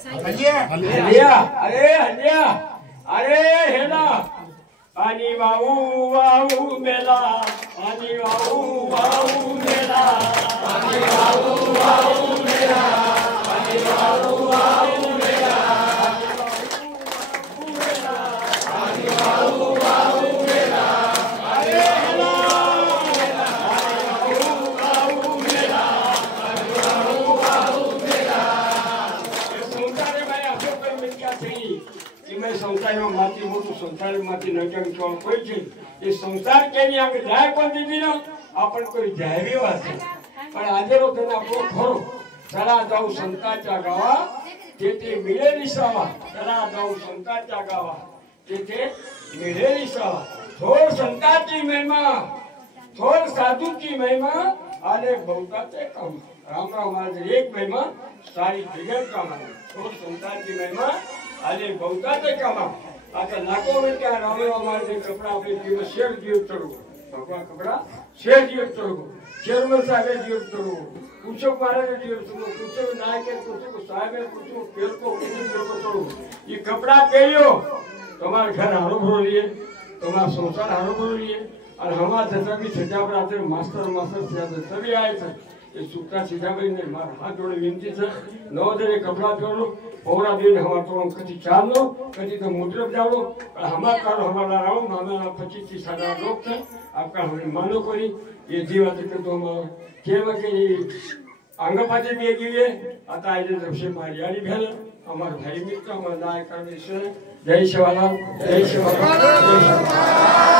हलिया अरे हलिया अरे हेला पानी वाऊ वाऊ मेला पानी वाऊ वाऊ मेला पानी वाऊ वाऊ मेला पानी वाऊ वाऊ मेला पानी वाऊ वाऊ मेला अरे हेला पानी वाऊ मेला पानी वाऊ वाऊ मेला संसारे भाई आपको कोई मिल क्या चाहिए मैं संसार में माती मोटू संसार में माती नजर छोड़ कोई चीज ये संसार के लिए आगे जाए कौन दीदी ना अपन कोई जाए भी वासे पर आज रो तेना को खरो चला जाऊ संताच्या गावा तेथे मिळेली सावा चला जाऊ संताच्या गावा तेथे मिळेली सावा थोर संताची महिमा थोर साधूची महिमा आले बहुताचे काम राम राम आज एक महिमा सारी जगत काम थोर संताची महिमा आले बहुताचे काम आता लाखो में क्या राम राम आज कपड़ा अपने जीव शेर जीव चढ़ो भगवान कपड़ा शेर जीव चढ़ो शेर में सागे जीव चढ़ो पूछो मारे जीव चढ़ो पूछो नायक पूछो साहेब पूछो पेड़ को चढ़ो ये कपड़ा पहनो तुम्हारे घर हारो भरो लिए तुम्हारा संसार हारो भरो लिए और हमारे जैसा भी सजावट आते मास्टर सभी आए थे ये सूत्रा सीधाबरी ने मार हाथ जोड़े विनती है नौ दिन कपड़ा पहनो पौरा दिन हमारा तो कभी चाल लो कभी तो मुद्रब जाओ हमारा करो हमारा राम हमारा 25 साल लोग थे आपका हमें मानो कोई ये जीवा के तो हम केवल के अंगपाती भी गिवे आता आज सबसे मारियाड़ी भेल हमारे भाई मित्र हमारे नायक जय शिवालाल जय शिवालाल जय शिवालाल।